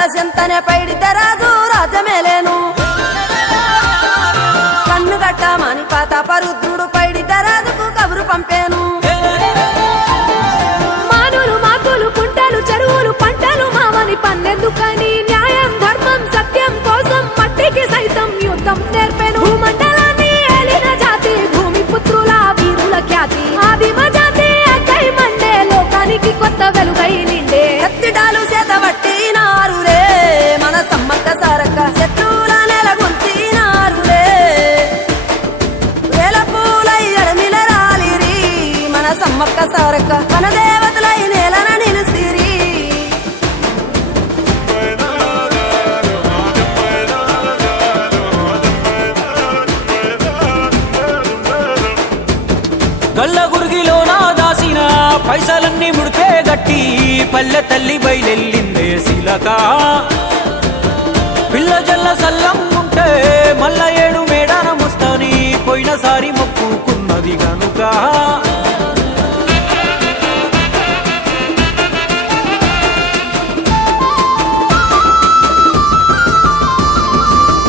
రాజుల చెంతనే పైడిత రాజు రాజమేలేను కన్ను గట్టమని ప్రతాపరుద్రుడు పైడిత రాజుకు కబురు పంపేను మానులు మాకులు కుంటలు చెరువులు పంటలు మామని పన్నెందుకని న్యాయం ధర్మం సత్యం కోసం మట్టికి సైతం యుద్ధం నేర్పెను భూమండలాన్ని ఏలిన జాతి భూమి పుత్రుల వీరుల ఖ్యాతి ఆదిమ జాతి అక్కై మండే లోకానికి కొత్త వెలుగై నిండే కత్తిడాలు చేతబట్టినారులే మన సమ్మక్క సారక్క శత్రువుల నెలగొంచినారులే వేల పూలై ఎడమిల రాలిరి మన సమ్మక్క సారక్క మన దేవతలై నేలన నిలిసిరి గల్ల గురిగిలోనా దాసిన పైసలన్నీ ముడిపే గట్టి పల్లె తల్లి బయలెల్లిందే శిలక పిల్ల జల్ల సల్లంగుంటే మల్ల ఏడు మేడానమొస్తాని పోయినసారి మొక్కుకున్నది గనుక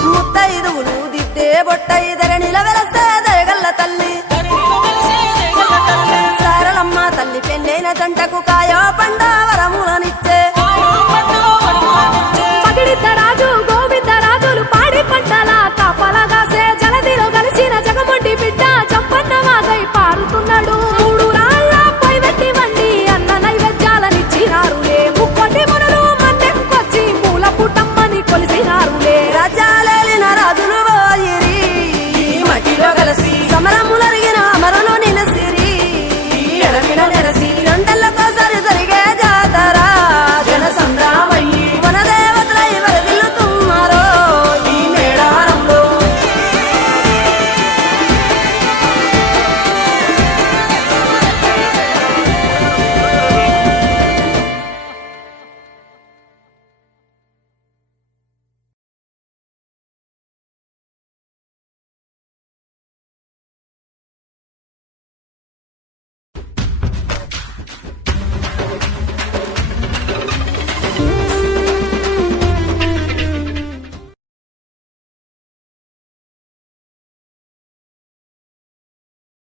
ముత్తైదువులు దిద్దే బొట్టైదర నిలవెలసే దయగల్ల తల్లి సారలమ్మ తల్లి పెళ్ళైన జంటకు కాయో పండ వరములనిచ్చే పగిడిత రాజు గోవింద రాజులు పాడి పంటల కాపలగాసే జలదిలో కలిసిన జగమంటి బిడ్డ చంపన్న వాగై పారుతున్నాడు మూడు రాళ్ళ పై వెట్టి వండి అన్న నైవేద్యాలనిచ్చినారులే ముక్కోటి మునులు మందెంకొచ్చి మూల పుట్టమ్మని కొలిసినారులే రాజ్యాలేలిన రాజులు పోయిరి ఈ మట్టిలో కలిసి సమరములరిగిన అమరులు నిలసిరి ఈ ఎడమిన నెరసి రెండెళ్ళకోసారి జరిగే జాతర జన సంద్రామయ్యి మన దేవతలై వరదిల్లుతున్నారో ఈ మేడారంలో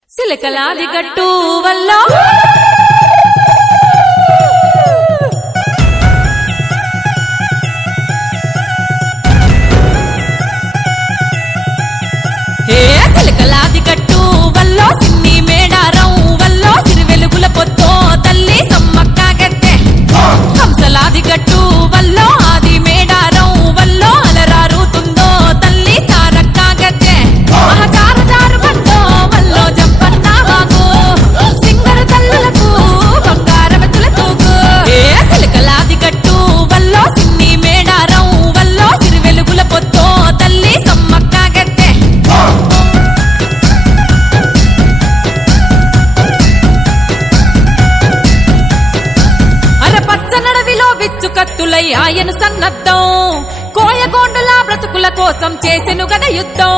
సిలకలాది గట్టు వల్ల సిలకలాది గట్టు వల్ల సిన్ని మేడారం వల్ల సిరి వెలుగుల పొత్తో తల్లి సమ్మక్క గట్టె హంసలాది గట్టు వల్ల ఆది మేడారం వల్ల అలరారుతుందో తల్లి సారక్క గట్టె మహచారు జారు బండో వల్ల జంపన్న వాగు సింగర తల్లులకు బంగారవతుల తూగు సిలకలాది గట్టు వల్ల సిన్ని మేడారం వల్ల సిరి వెలుగుల పొత్తో తల్లి సమ్మక్క గట్టె అరపచ్చనడవిలో విచ్చు కత్తులై ఆయన సన్నద్ధం కోయగోండుల బ్రతుకుల కోసం చేసెను గద యుద్ధం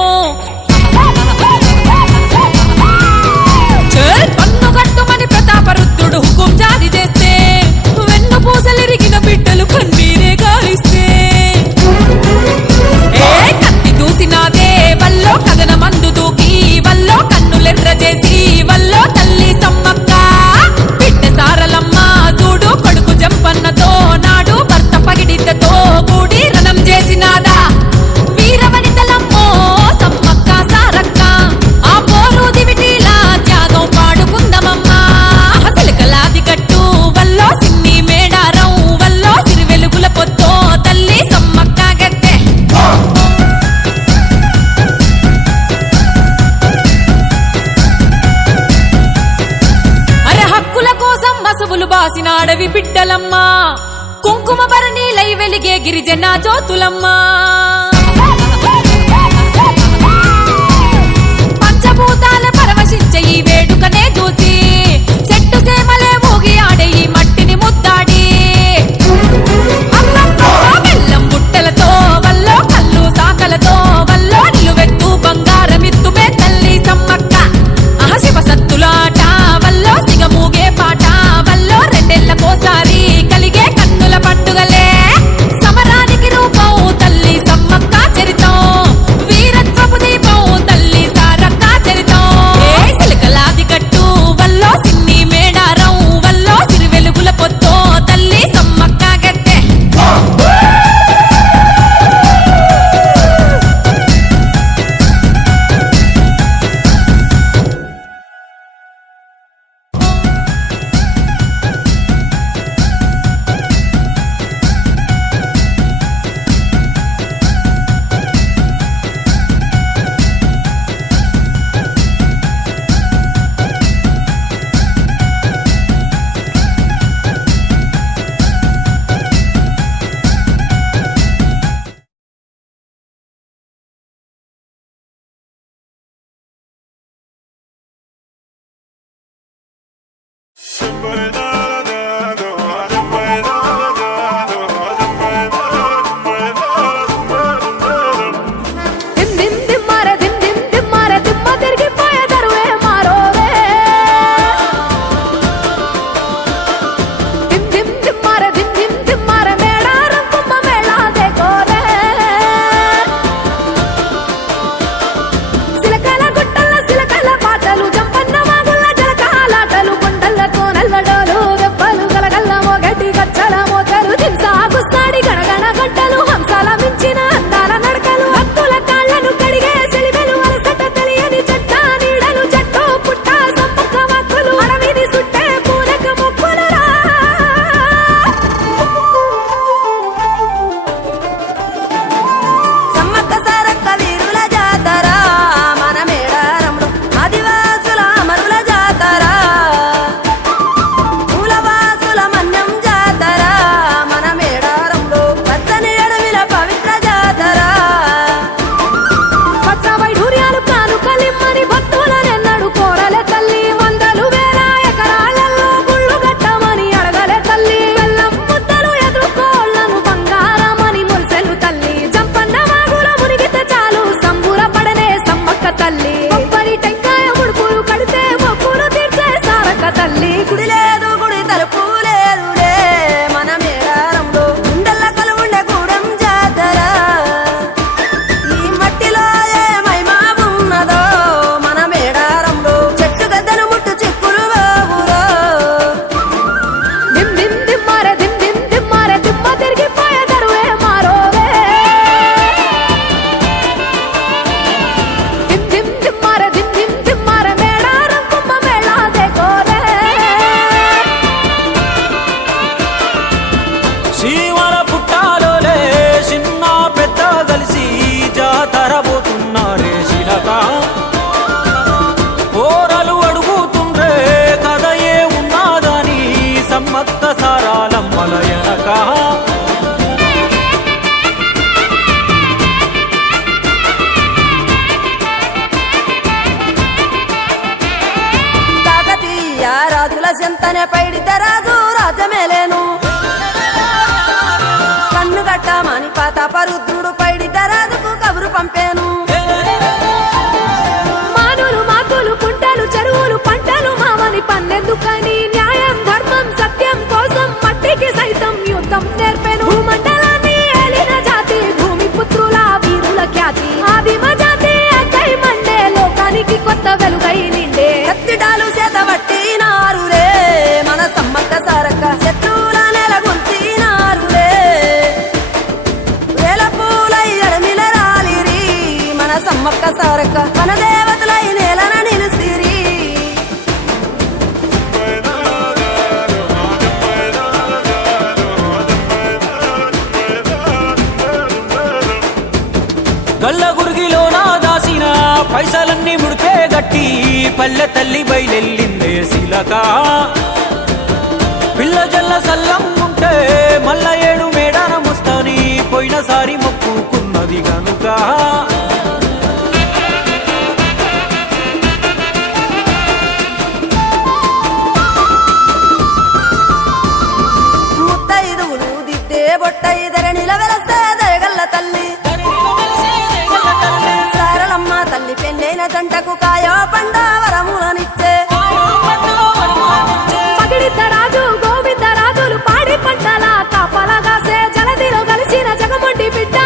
పన్నుగట్టుమని ప్రతాపరుద్రుడు హుకుం జారీ చేస్తే వెన్ను పూసలిరిగిన బిడ్డలు కన్నీరే గాలిస్తే కత్తి దూసినాదే వల్లో కథన మందు దూకి వల్లో కన్నులెర్ర చేసి వల్లో తల్లి సమ్మక్క బిడ్డ సారలమ్మ చూడు కొడుకు జంపన్నతో నాడు భర్త పగిడితతో కూడి రణం చేసినాదా వీరవనితలమ్మో సమ్మక్క సారక్క ఆ పోరు దివిటీలా త్యాగం పాడుకుందమమ్మా సిలకలాది గట్టు వల్లో సిన్ని మేడారం వల్లో సిరి వెలుగుల పొత్తో తల్లి సమ్మక్క గట్టె అరే హక్కుల కోసం మసవులు బాసిన అడవి బిడ్డలమ్మా కుంకుమ భరణీలై వెలిగే గిరిజన జ్యోతులమ్మా పంచభూతాల పరవశించే ఈ వేడుకనే చూసి చెట్టు సేమలే ఊగి ఆడే ఈ మట్టిని ముద్దాడి బెల్లం బుట్టలతో వల్లో కళ్ళు సాకలతో వల్లో నిలువెత్తు బంగారమిత్తుమే తల్లి సమ్మక్క శివ సత్తులాట వల్లో సిగమూగే పాట వల్లో రెండేళ్లకోసారి కలిగే కన్నుల పండుగలే సమర ప్రతాపరుద్రుడు పైడిత రాజుకు కబురు పంపాను మానులు మాకులు కుంటలు చెరువులు పంటలు మావని పన్నెందుకని న్యాయం ధర్మం సత్యం కోసం మట్టికి సైతం యుద్ధం నేర్పెను భూమండలాన్ని ఏలిన జాతి భూమి పుత్రుల వీరుల ఖ్యాతి ఆదిమ జాతి అక్కై మండే లోకానికి కొత్త వెలుగై నిండే కత్తిడాలు చేతబట్టినారులే మన సమ్మక్క సారక్క శత్రువుల నెలగొల్చినారులే వేల పూలై ఎడమిల రాలిరి మన సమ్మక్క సారక్క మన దేవతలై నేలన నిలిసిరి గల్ల గురిగిలోన దాసిన పైసలన్నీ ముడితే గట్టి పల్లె తల్లి బయలెల్లిందే శిలక పిల్ల జల్ల సల్లం ఉంటే మల్ల ఏడు మేడానమొస్తాని పోయినసారి మొక్కుకున్నది గనుక ముత్తైదువులు దిద్దే బొట్టైదర నిలవెలసే దయగల్ల తల్లి సారలమ్మ తల్లి పెళ్ళైన జంటకు కాయో పండ వరములనిచ్చే పగిడిత రాజు గోవింద రాజులు పాడి పంటల కాపలగాసే జలదిలో కలిసిన జగమొంటి బిడ్డ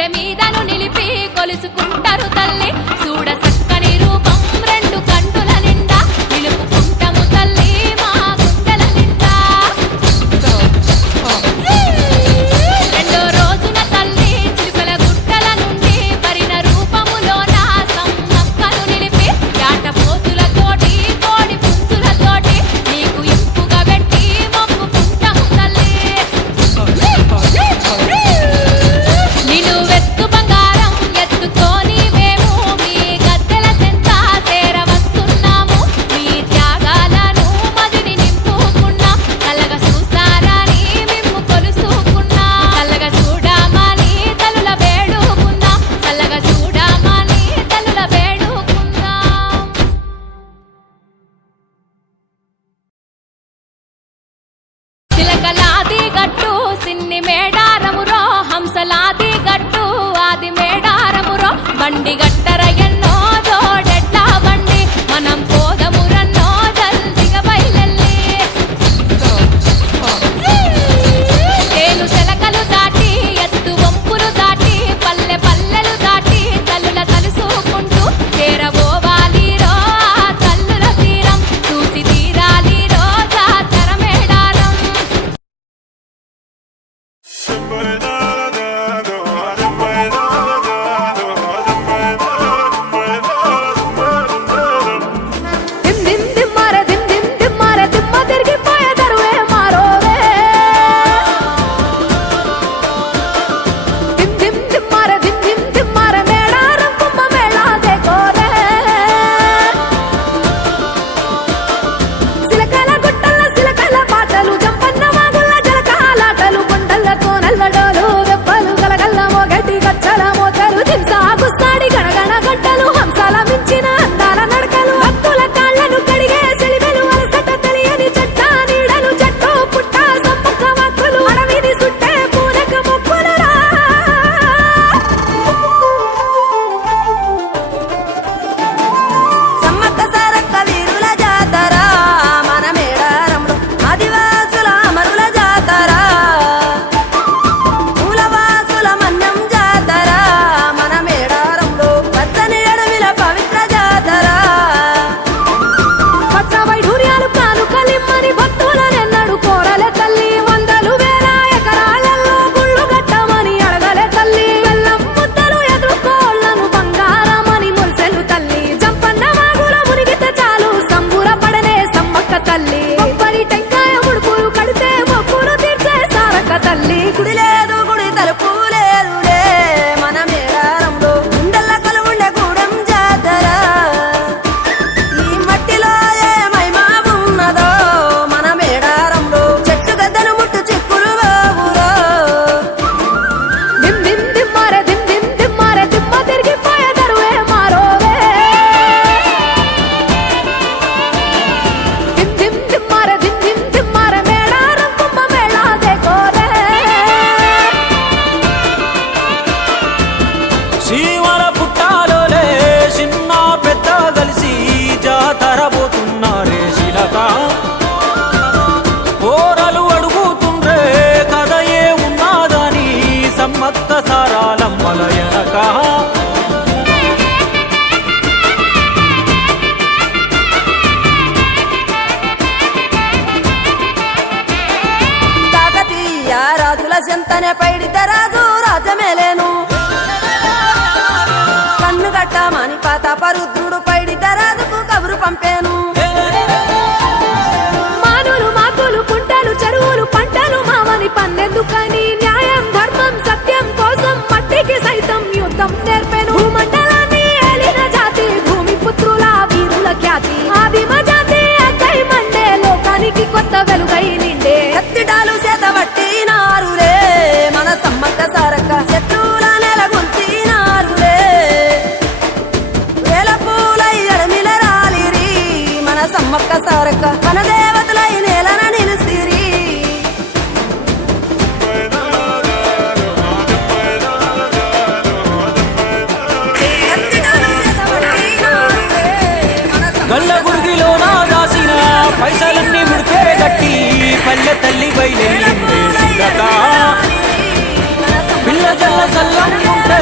గద్దె మీదను నిలిపి కొలుసుకుంటారు తల్లి చూడ చక్కని రూపం రెండు కంటుల నిండా నిలుపుకుంటాము తల్లి మా గుండెల నిండా రెండో రోజున తల్లి చిలుకల గుట్టల నుండి పరిన రూపములోన సమ్మక్కను నిలిపి యాట పోతులతోటి కోడి పుంజులతోటి నీకు ఇంపుగా పెట్టి మొక్కుకుంటాము తల్లి నిన్ను వెత్తు బంగారం ఎత్తుకొని మేము మీ గద్దెల చెంత చేర వస్తున్నాము మీ త్యాగాలను మదిని నింపుకున్నాం చల్లగా చూస్తారని మేము కొలుసుకున్నాం చల్లగా చూడమని తల్లుల వేడుకున్నాం చల్లగా చూడమని తల్లుల వేడుకున్నాం చిలకలాది గట్టు సిన్ని మేడారమురో హంసలాది గట్టు ఆది మేడారమురో బండి గట్టర ఎన్నో జోడెట్ల బండి మనం పోదమురన్నో జల్దిగా బయలెల్లి తేలు సెలకలు దాటి ఎత్తు వంపులు దాటి పల్లె పల్లెలు దాటి తల్లుల తలుసుకుంటూ చేరబోవాలిరో ఆ తల్లుల తీరం చూసి తీరాలిరో జాతర మేడారం దిమ్ దిమ్ దిమ్మారే దిమ్ దిమ్ దిమ్మారే దిమ్మ తిరిగిపోయే దరువే మారోవే దిమ్ దిమ్ దిమ్మారే దిమ్ దిమ్ దిమ్మారే మేడారం కుంభ మేళా దేకోరే సిలకల గుట్టల సిలకల పాటలు జంపన్న వాగుల జలకాలాటలు కొండల కోనల్ల డోలు దెబ్బలు గలగల్ల మోగటి గచ్చల మోతలు దింసా గుస్తాడి గణగణ గంటలు హంసాల మించిన అందాల నడకలు భక్తుల కాళ్ళను కడిగే సెలివెలు అలసట తెలియని చెట్ట నీడలు చెట్టు పుట్ట సమ్మక్క వాక్కులు అడవిని సుట్టే పూనక మొక్కులురా సమ్మక్క సారక్క వీరుల జాతర మన మేడారంలో ఆదివాసుల అమరుల జాతర మూలవాసుల మన్యం జాతర మన మేడారంలో పచ్చని అడవిల పవిత్ర జాతర పచ్చ వైఢూర్యాలు కానుకలిమ్మని భక్తులనెన్నడు కోరలే తల్లి వందలు వేల ఎకరాలలో గుళ్ళు గట్టమని అడగలే తల్లి బెల్లం ముద్దలు ఎదుర్కోళ్లను బంగారమని మురిసెలు తల్లి జంపన్న వాగుల మునిగితే చాలు సంబురపడనే సమ్మక్క తల్లి కొబ్బరి టెంకాయ ముడుపులు కడితే మొక్కులు తీర్చే సారక్క తల్లి గుడి లేదు గుడి తలుపు లేదుడే మన మేడారంలో గుండెల్ల కలువుండే గూడెం జాతర ఈ మట్టిలో ఏ మహిమా ఉన్నదో మన మేడారంలో చెట్టు గద్దను ముట్టు చిక్కులు బాబులో దిమ్ దిమ్ దిమ్మారే దిమ్ దిమ్ దిమ్మారే దిమ్మ తిరిగిపోయే దరువే మారోవే దిమ్ దిమ్ దిమ్మారే దిమ్ దిమ్ దిమ్మారే మేడారం కుంభ మేళా దేకోరే సీమల పుట్టాలోలే చిన్న పెద్ద కలిసి జాతర పోతున్నారే శిలక పోరలు అడుగుతుండ్రే కథ ఏ ఉన్నాదని సమ్మక్క సారాలమ్మల ఎనక కాకతీయ రాజుల చెంతనే పైడిత రాజు రాజమేలేను కన్ను గట్టమని పాతాపరుద్రుడు పైడిత రాజుకు కబురు పంపేను మానులు మాకులు కుంటలు చెరువులు పంటలు మామని పన్నెందుకని న్యాయం ధర్మం సత్యం కోసం మట్టికి సైతం యుద్ధం నేర్పెను భూమండలాన్ని ఏలిన జాతి భూమి పుత్రుల వీరుల ఖ్యాతి ఆదిమ జాతి అక్కై మండే లోకానికి కొత్త వెలుగై నిండే కత్తిడాలు చేతబట్టినారులే మన సమ్మక్క సారక్క శత్రువుల నెలగొల్చినారులే వేల పూలై అడమిల రాలిరి మన సమ్మక్క సారక్క మన దేవతలై నేలన నిలిసిరి కత్తిడాలు చేతబట్టినారులే మన గల్ల గుడిలోన దాసిన పైసలన్నీ ముడిపే గట్టి పల్లె తల్లి బయలుదేరిందే శిలక పిల్ల జల్ల సల్లం ఉంటే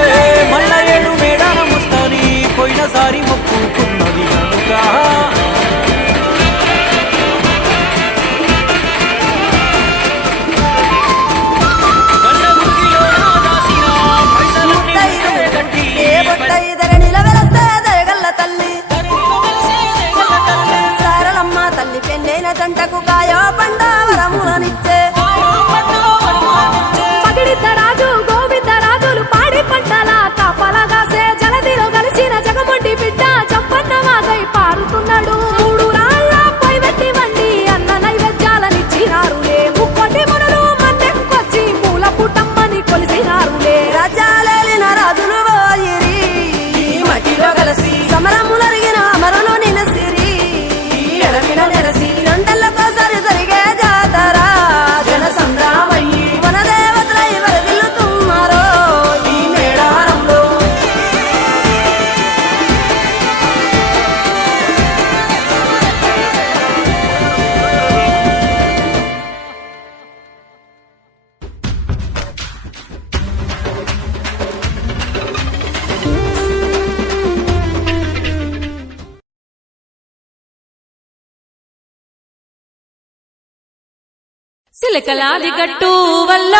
సిలకలాది గట్టు వల్ల